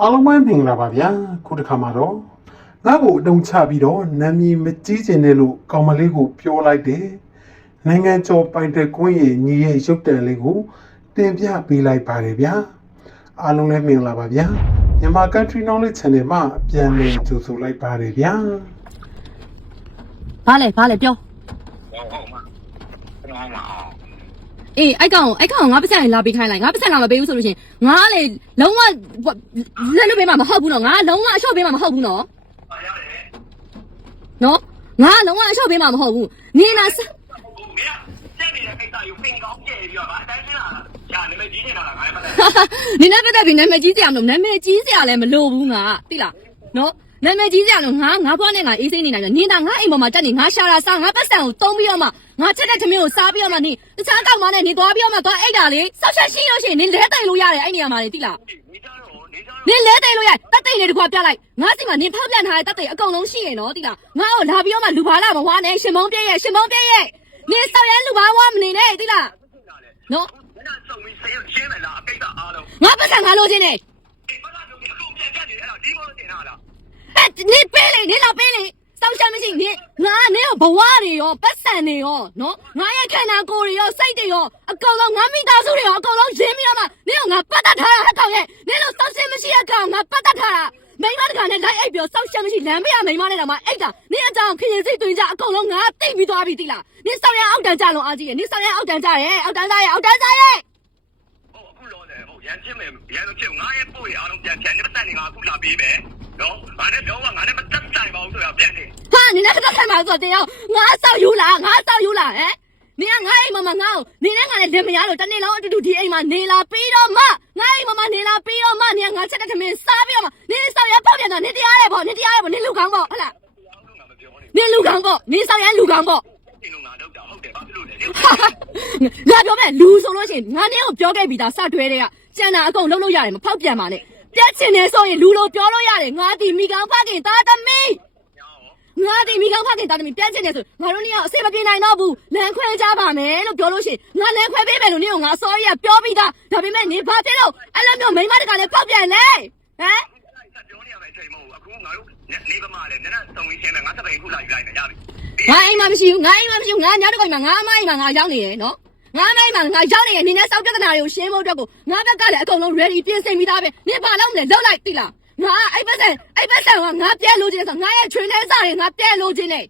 အားလုံးပဲမင်္ဂလာပါဗျာခုတစ်ခါမှာတော့ငါ့ကိုအတုံချပြီးတော့နာမည်မကြီးကျင်တယ်လို့ကောင်မလေးကိုပြောလိုက်တယ်နိုင်ငံကျော်ပိုင်တက်ကွင်းရဲ့ညီရဲ့ရုပ်တံလေးကိုတင်ပြပေးလိုက်ပါတယ်ဗျာအားလုံးလည်းမင်္ဂလာပါဗျာမြန်မာ Country Knowledge Channel မှာပြန်လည်ကြိုဆိုလိုက်ပါတယ်ဗျာဘာလဲဘာလဲပြောဟုတ်ဟုတ်မှာကျွန်တော်မှာအောင် အေးအိုက်ကောင်အိုက်ကောင်ငါပတ်စံလာပေးခိုင်းလိုက်ငါပတ်စံလာမပေးဘူးဆိုလို့ရှရင်ငါကလေလုံးဝလက်လွတ်ပေးမှာမဟုတ်ဘူးနော်ငါကလုံးဝအလျှော့ပေးမှာမဟုတ်ဘူးနော်ပါရတယ်နော်ငါကလုံးဝအလျှော့ပေးမှာမဟုတ်ဘူးနင်လာစဟုတ်မင်းကစက်နေတဲ့ကိစ္စကိုပင်ကောင်းပြည့်ပြီးတော့ဗာအတိုင်းချင်းလာရှာနေမကြီးနေတာလားငါလည်းမသိနင်နဲ့ပတ်သက်ပြီးနာမည်ကြီးစရာမလိုနာမည်ကြီးစရာလည်းမလိုဘူးငါသိလားနော် နာမည်ကြီးစရာလို့ငါငါဘွားနဲ့ငါအေးစိမ့်နေနိုင်တယ်နင်တာငါအိမ်ပေါ်မှာတက်နေငါရှာတာစားငါပတ်စံကိုတုံးပြီးတော့မှငါချက်တဲ့သမင်းကိုစားပြီးတော့မှနင်တခြားကောက်မနဲ့နင်သွားပြီးတော့မှသွားအိတ်တာလေဆောက်ချက်ရှိလို့ရှိရင်နင်လဲတိုင်လို့ရတယ်အဲ့နေရာမှာလေသိလားနေကြတော့နေကြတော့နင်လဲတိတ်လို့ရတက်တိတ်လေးတကွာပြလိုက်ငါစီမှာနင်ဖောက်ပြန်ထားတဲ့တက်တိတ်အကုန်လုံးရှိရနော်တိလားငါ့ကိုလာပြီးတော့မှလူပါလာမဝါနဲ့ရှင်မုံပြည့်ရဲ့ရှင်မုံပြည့်ရဲ့နင်ဆောက်ရဲလူပါဝါမနေနဲ့တိလားနော်မင်းကစုံပြီးဆေးရှင်းမလားအကိစ္စအားလုံးငါပတ်စံငါလိုချင်နေဒီမလားလုံးအကုန်ပြန်ပြနေအဲ့ဒါဒီဘောတင်လာလားအဲ့ နင်ပေးလေနင်လာပေးလေစောက်ချက်မရှိနင်ငါနင်ကိုဘဝတွေရောပတ်စံတွေရောနော်ငါရဲ့ခန္ဓာကိုယ်တွေရောစိတ်တွေရောအကုန်လုံးငါမိသားစုတွေရောအကုန်လုံးရင်းပြီးတော့မှနင်ကငါပတ်သက်ထားတာဟဲ့ကောင်ရဲ့နင်တို့စောက်ချက်မရှိတဲ့ကောင်ငါပတ်သက်ထားတာမိမတကာနဲ့လိုက်အိပ်ပြီးစောက်ချက်မရှိလမ်းမရမိမနဲ့တော့မှအိတ်တာနင်အကြောင်းခရင်စိတ်တွင်ကြအကုန်လုံးငါသိပြီးသွားပြီတိလားနင်ဆောင်ရအောက်တန်းကြလုံးအားကြီးရဲ့နင်ဆောင်ရအောက်တန်းကြရဲ့အောက်တန်းကြရဲ့အောက်တန်းကြရဲ့ဟုတ်အခုလောတယ်ဟုတ်ရန်ချင်းမယ်ရန်လို့ချင်းငါရဲ့ပို့ရအားလုံးပြန်ပြန်နေပတ်နေငါအခုလာပေးမယ် နော်ငါနဲ့တော့ငါနဲ့မတက်ဆိုင်ပါဘူးဆိုတော့ပြန်နေဟာနင်လည်းကတော့ခံပါဆိုတော့တင်ရောက်ငါဆောက်ယူလားငါဆောက်ယူလားဟမ်နင်ကငါအိမ်မှာမငါ့ကိုနင်နဲ့ငါနဲ့လက်မရလို့တနေ့လုံးအတူတူဒီအိမ်မှာနေလာပြီးတော့မှငါအိမ်မှာမနေလာပြီးတော့မှနင်ကငါချက်တဲ့ထမင်းစားပြီးတော့မှနင်ဆောက်ရပေါက်ပြန်တော့နင်တရားရဲ့ပေါ့နင်တရားရဲ့ပေါ့နင်လူကောင်းပေါ့ဟုတ်လားတရားလုံးငါမပြောနဲ့နင်လူကောင်းပေါ့နင်ဆောက်ရလူကောင်းပေါ့ဒီလိုငါတော့တာဟုတ်တယ်ဘာဖြစ်လို့လဲဟာငါပြောမဲ့လူဆိုလို့ရှိရင်ငါနဲ့ကိုပြောခဲ့ပြီးသားစတွဲတဲ့ကကျန်တာအကုန်လုံးလို့ရတယ်မဖောက်ပြန်ပါနဲ့ ပြတ်ချင်တယ်ဆိုရင်လူလိုပြောလို့ရတယ်ငါဒီမိကောင်းဖခင်သားသမီးငါဒီမိကောင်းဖခင်တာသမီးပြန်ချင်တယ်ဆိုငါတို့နေအောင်အစိမပြေနိုင်တော့ဘူးလမ်းခွဲကြပါမယ်လို့ပြောလို့ရှိရင်ငါလမ်းခွဲပေးမယ်လို့နေကငါအစောကြီးကပြောပြီးသားဒါပေမဲ့နေဘာဖြစ်လို့အဲ့လိုမျိုးမိန်းမတကလည်းဖောက်ပြန်လဲဟမ်ဆက်ပြောနေရမယ်အချိန်မဟုတ်ဘူးအခုငါတို့နေပမာလေနည်းနည်းစုံရင်းနဲ့ငါစပိန်ခုလာယူလိုက်နေရပြီငါအိမ်မှာမရှိဘူးငါအိမ်မှာမရှိဘူးငါညတော့အိမ်မှာငါအမအိမ်မှာငါရောက်နေရယ်နော် ငါအမအိမ်မှာငါရောက်နေရယ်နင်းနဲ့စောက်ပြဿနာတွေကိုရှင်းဖို့အတွက်ကိုငါဘက်ကလည်းအကုန်လုံး ready ပြင်ဆင်ပြီးသားပဲနင်ဘာလုပ်မလဲလုပ်လိုက်တိလားငါအဲ့ပတ်စံအဲ့ပတ်စံကငါပြန်လို့ချင်းဆိုငါရဲ့ train နဲ့စားရင်ငါပြန်လို့ချင်းနေ